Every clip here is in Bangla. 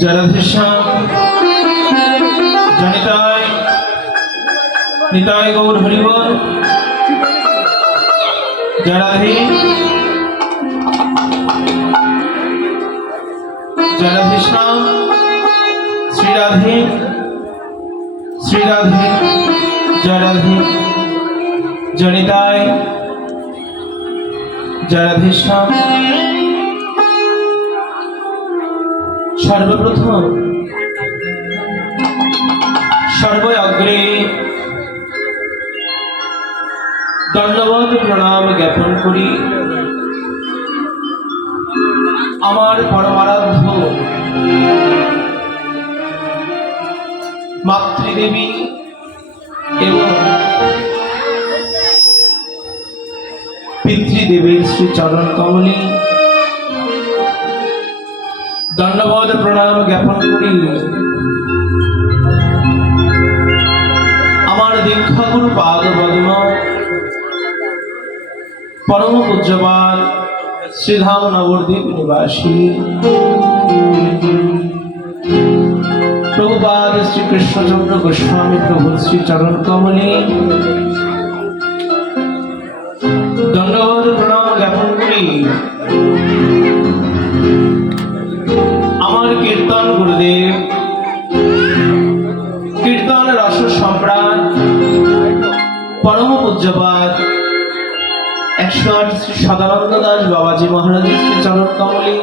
जय राधेश्याम जनिताय निताय गौर हरिबल जय राधे जय राधेश्याम श्री राधे जय राधे जनिताय जय राधेश्याम। सर्वप्रथम सर्वअग्रे दंडवत प्रणाम ज्ञापन करी आमार परमाराध्य मातृदेवी एवं पितृदेवी श्री चरण कमली दंडवत प्रणाम ज्ञापन करी आमार दीक्षा गुरु पाद पद्म परम पूज्यपाद श्रीधाम नवद्वीप निवासी प्रभुपाद श्री कृष्णचंद्र गोस्वामी प्रभु श्री चरण कमले दंडवत प्रणाम ज्ञापन करी आमार कीर्तन गुरुदेव कीर्तन रस सम्राट परम पूज्यपाद 108 श्री सदानंद दास बाबाजी महाराज श्री चरण कमले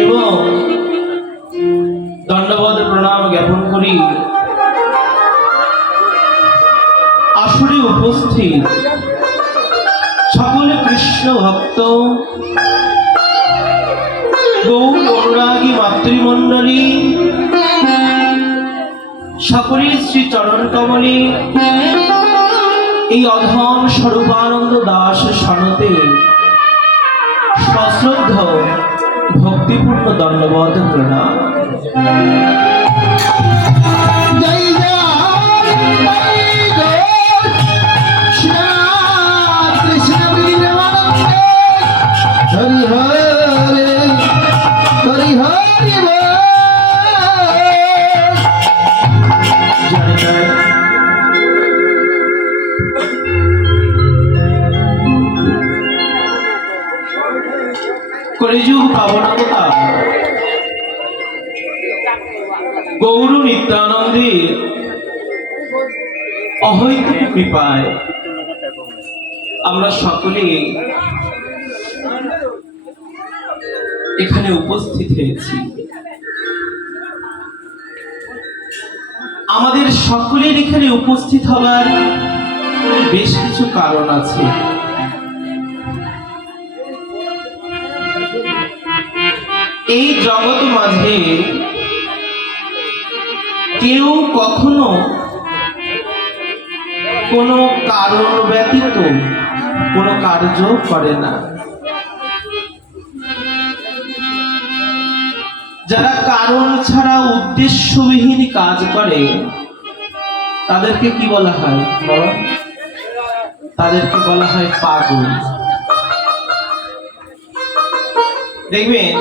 एवं दंडवत प्रणाम ज्ञापन करी आसुरे उपस्थित सकल कृष्ण भक्त गौर अनुरागी मातृमंडली सकले श्री चरण कमले এই অধম স্বরূপানন্দ দাস সনতে সশ্রদ্ধ ভক্তিপূর্ণ দণ্ডবত প্রণাম। कलिजुग पावनता गौर नित्यानंदे अहैतुक कृपाय আমরা সকলে এখানে উপস্থিত হয়েছি। আমাদের সকলের এখানে উপস্থিত হবার বেশ কিছু কারণ আছে। এই জগৎ মাঝে কেউ কখনো কোনো কারণ ব্যতীত কোনো কার্য করে না। যারা কারণ ছাড়া উদ্দেশ্যবিহীন কাজ করে তাদেরকে কি বলা হয়? তাদেরকে বলা হয় পাগল। দেখবেন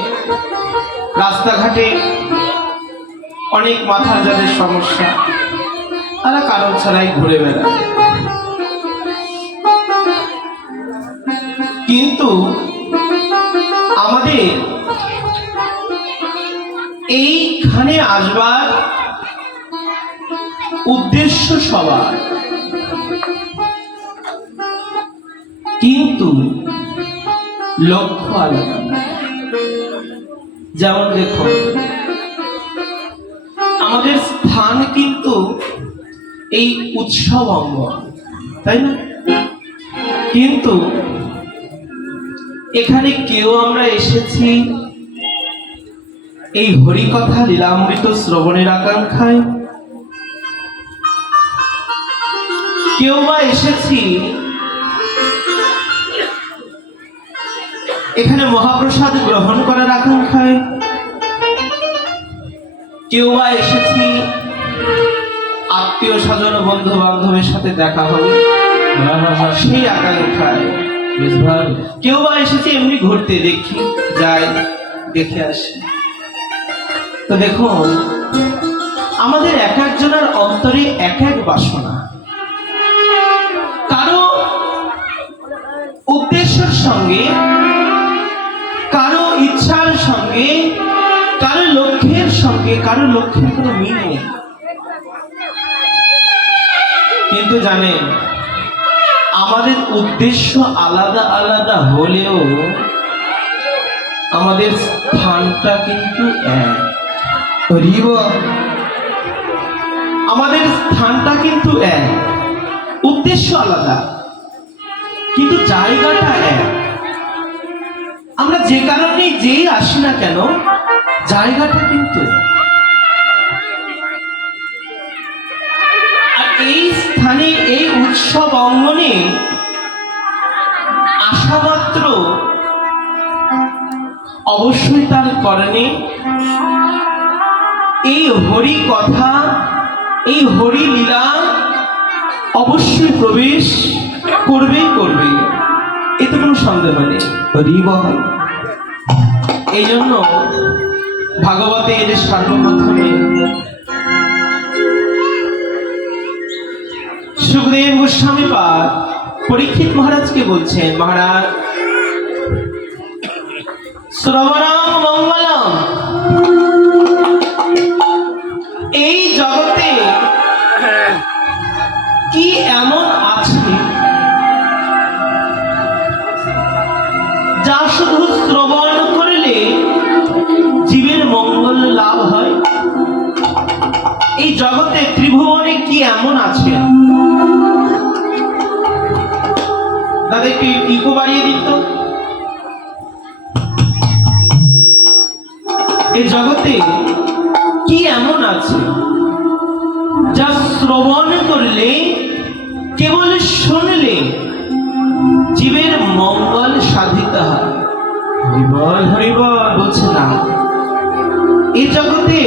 রাস্তাঘাটে অনেক মাথার যাদের সমস্যা তারা কারণ ছাড়াই ঘুরে বেড়ায়, কিন্তু আমাদের এইখানে আসবার উদ্দেশ্য সবার, কিন্তু লক্ষ্য আলাদা। যেমন দেখো আমাদের স্থান কিন্তু এই উৎসব অঙ্গ, তাই না? কিন্তু এখানে কেউ আমরা এসেছি এই হরিকথা লীলামৃত শ্রবণের আকাঙ্ক্ষায়, কেউ বা এসেছি এখানে মহাপ্রসাদ গ্রহণ করার আকাঙ্ক্ষায়, কেউ বা এসেছি আত্মীয় স্বজন বন্ধু বান্ধবের সাথে দেখা হবে সেই আকাঙ্ক্ষায়, বেশ ভালো। কেউ বা এসেছে এমনি ঘুরতে, দেখি যাই দেখে আসি। তো দেখুন, আমাদের এক একজনের অন্তরে এক এক বাসনা। কারো উদ্দেশ্যের সঙ্গে, কারো ইচ্ছার সঙ্গে, কারো লক্ষ্যের সঙ্গে, কারো লক্ষ্যের কোনো মিল নেই। কিন্তু জানেন, আমাদের উদ্দেশ্য আলাদা আলাদা হলেও আমাদের স্থানটা কিন্তু এক। আমাদের স্থানটা কিন্তু এক, উদ্দেশ্য আলাদা কিন্তু জায়গাটা এক। আমরা যে কারণে যেই আসি না কেন, জায়গাটা কিন্তু এক। আর এই স্থানে, এই উৎসব অঙ্গনে আসা মাত্র অবশ্যই তার কারণে এই হরি কথা, এই হরি লীলা অবশ্যই প্রবেশ করবেই করবে, এতে কোনো সন্দেহ নেই। এই জন্য ভাগবতের সর্বপ্রথমে সুখদেব গোস্বামী পাদ পরীক্ষিত মহারাজকে বলছেন, মহারাজ শ্রবণং মঙ্গলম, এই জগতে কি এমন আছে যা শুধু শ্রবণ করলে জীবের মঙ্গল লাভ হয়? এই জগতে ত্রিভুবনে কি এমন আছে? দাদা একটু ইকো বাড়িয়ে দিত। এই জগতে কি এমন আছে যা শ্রবণ করলে, কেবল শুনলে জীবের মঙ্গল সাধিত হয়? হরিবল হরিবল। বলছে না, এই জগতে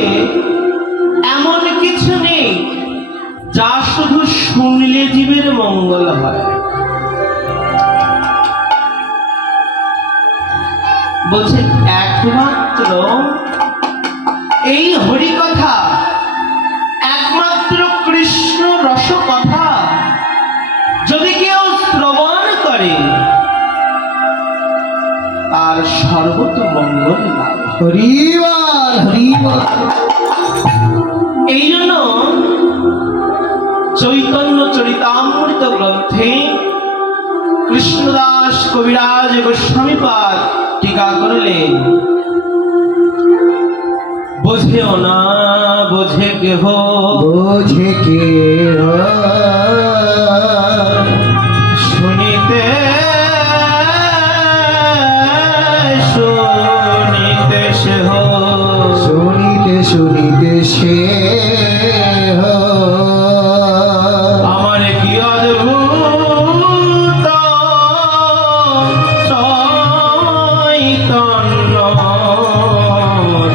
এমন কিছু নেই যা শুধু শুনলে জীবের মঙ্গল হয়। বলছে একমাত্র এই হরি কথা, একমাত্র কৃষ্ণ রস কথা যদি কেউ শ্রবণ করে, তার সর্বত মঙ্গল লাভ। হরিবল হরিবল। এই জন্য চৈতন্য চরিতামৃত গ্রন্থে কৃষ্ণদাস কবিরাজ গোস্বামী পাদ টিকা করলেন, বোঝেও না বোঝে কেহ, বোঝে কেহ শুনিতে শুনিতে সেহ, শুনিতে শুনিতে সে আমার কি অদ্ভুত চৈতন্য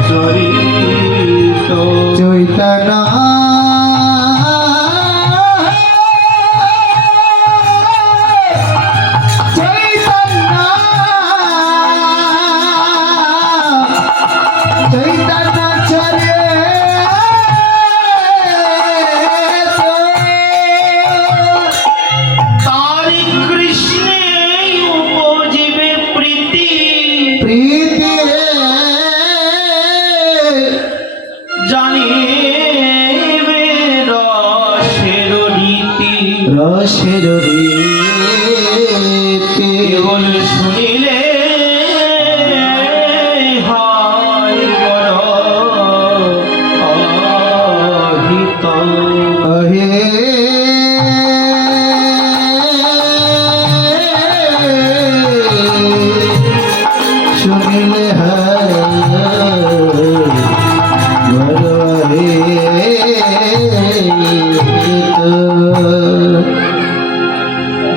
চরিত। চৈতন্য রসের রীতি কেবল শুনিলে হয় বড় অহিত। শুনিলে হয় বড়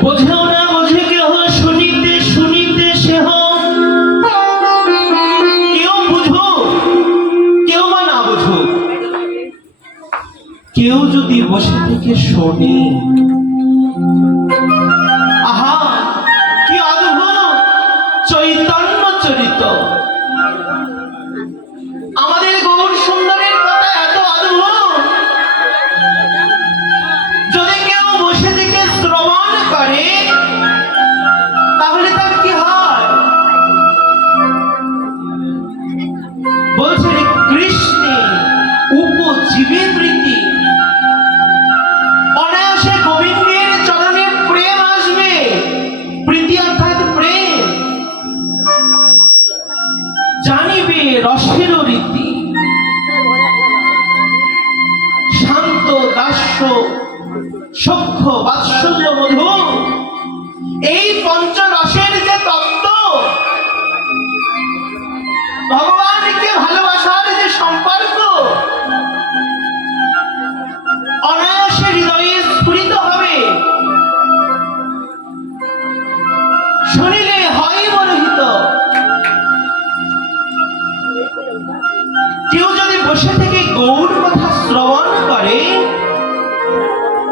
বোঝেও না বোঝে কেহ, শুনিতে শুনিতে সেহ। কেউ বুঝো, কেউ বা না বুঝো, কেউ যদি বসে থেকে শোনে, আহা কি অদ্ভুত চৈতন্য চরিত। আমাদের গৌর সুন্দরের কথা এত অদ্ভুত, যদি কেউ বসে থেকে শ্রবণ করে তাহলে তার কি হয়? বলছে কৃষ্ণে উপজীবে প্রীতি, অনায়াসে গোবিন্দের চরণে প্রেম আসবে। প্রীতি অর্থাৎ প্রেম, জানিবে রসের রীতি, শান্ত দাস্য সখ্য বাৎসল্য মধু, এই পঞ্চরসের যে তত্ত্ব, ভগবানকে ভালোবাসার যে সম্পর্ক অনায়াসে হৃদয়ে স্ফুরিত হবে। শুনিলে হয় মনোহিত। কেউ যদি বসে থেকে গৌর কথা শ্রবণ করে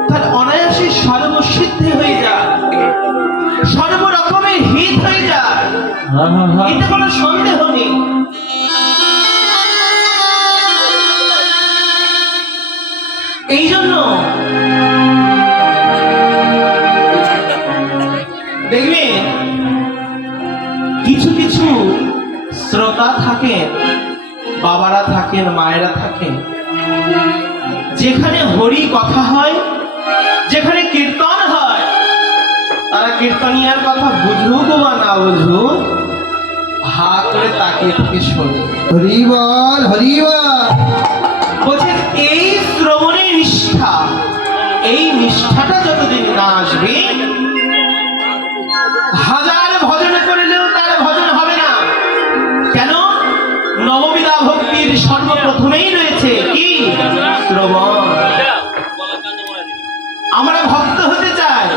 তার অনায়াসে সর্বসিদ্ধি হয়ে যায়, সর্বরকমের হিত হয়ে যায়, এতে কোনো সন্দেহ নেই। এই জন্য দেখবেন কিছু কিছু শ্রোতা থাকেন, বাবারা থাকেন, মায়েরা থাকেন, যেখানে হরি কথা হয়, যেখানে কীর্তন হয়, তারা কীর্তনিয়ার কথা বুঝুক বা না বুঝুক, হা করে তাকিয়ে থেকে শোনে। হরি বল, হরি বল। বলছেন এই শ্রবণের নিষ্ঠা, এই নিষ্ঠাটা যতদিন না আসবে, হাজার ভজন করলেও তার ভজন হবে না। কেন? নববিধা ভক্তির সর্বপ্রথমেই রয়েছে কি? শ্রবণ। আমরা ভক্ত হতে চাই,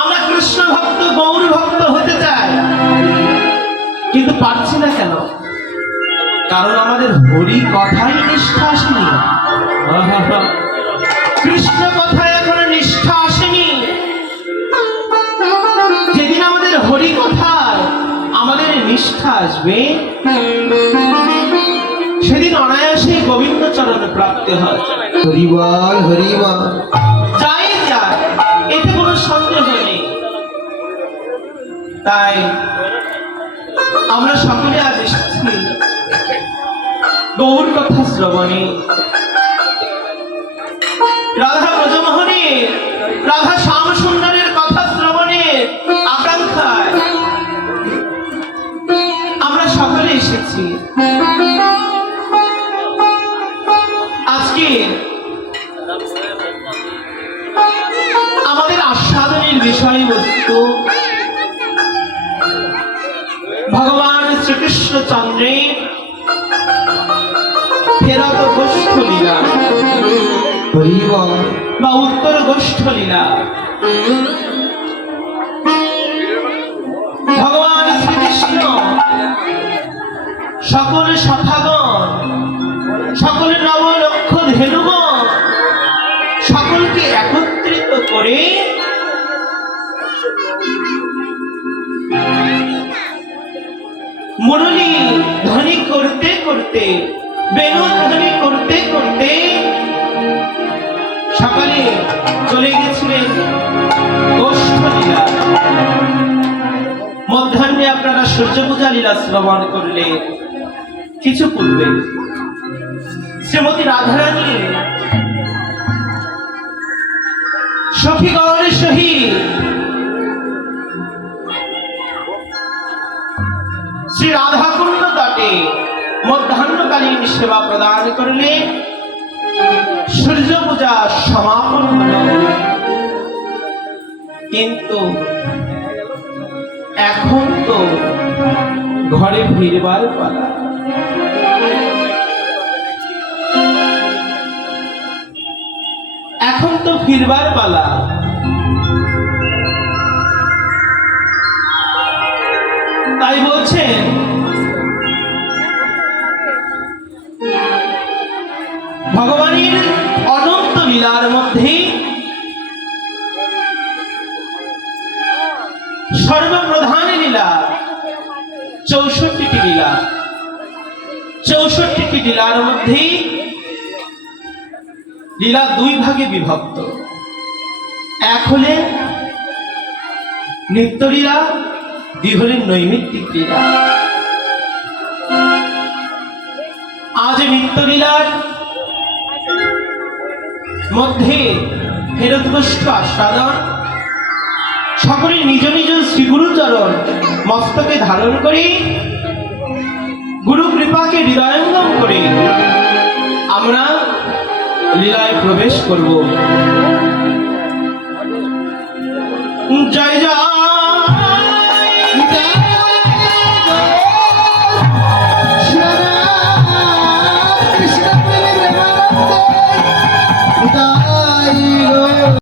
আমরা কৃষ্ণ ভক্ত, গৌর ভক্ত হতে চাই, কিন্তু পারছি না কেন? কারণ আমাদের হরি কথাই নিষ্ঠা আসেনি, কৃষ্ণ কথায় এখনো নিষ্ঠা আসেনি। যেদিন আমাদের হরি কথায় আমাদের নিষ্ঠা আসবে, সেদিন অনায়াসে গোবিন্দ চরণে প্রাপ্তি হয়। হরি বল, হরি বল। যাই যায়, এতে কোনো সন্দেহ নেই। তাই আমরা সকলে আজ এসেছি গৌর কথা শ্রবণে, রাধা ব্রজমোহনের, রাধা শ্যাম সুন্দরের কথা শ্রবণের আকাঙ্ক্ষায় আমরা সকলে এসেছি। আজকে আমাদের আস্বাদনের বিষয়বস্তু ভগবান শ্রীকৃষ্ণ চন্দ্রের ফেরত গোষ্ঠ লীলা হরি বল। বা উত্তর গোষ্ঠ লীলা। ভগবান শ্রীকৃষ্ণ সকল সখাগণ, সকল নবলক্ষ ধেনুগণ, সকলকে একত্রিত করে মুরলী ধ্বনি করতে করতে, বেণু ধ্বনি করতে করতে সকালে চলে গেছিলেন গোষ্ঠ লীলা। মধ্যাহ্নে আপনারা সূর্য পূজা লীলা শ্রবণ করলেন। কিছু পূর্বে শ্রীমতী রাধারানী সখীগণের সহিত শ্রী রাধাকুণ্ড তটে মধ্যাহ্নকালীন সেবা প্রদান করলে সূর্য পূজা সমাপন হল। কিন্তু এখন তো ঘরে ফিরবার পালা। এখন তো ফিরবার পালা। তাই বলছেন ভগবানের অনন্ত লীলার মধ্যে সর্বপ্রধান লীলা 64টি লীলা। 64টি লীলার মধ্যে লীলা দুই ভাগে বিভক্ত। এক হলে নিত্যলীলা, দুই হলেন নৈমিত্তিক লীলা। আজ নিত্যলীলার মধ্যে ফেরতবস্তু আস্বাদন, সকলে নিজ নিজ শ্রীগুরুচরণ মস্তকে ধারণ করে গুরু কৃপাকে হৃদয়ঙ্গম করে আমরা লীলায় প্রবেশ করব। জয় জয়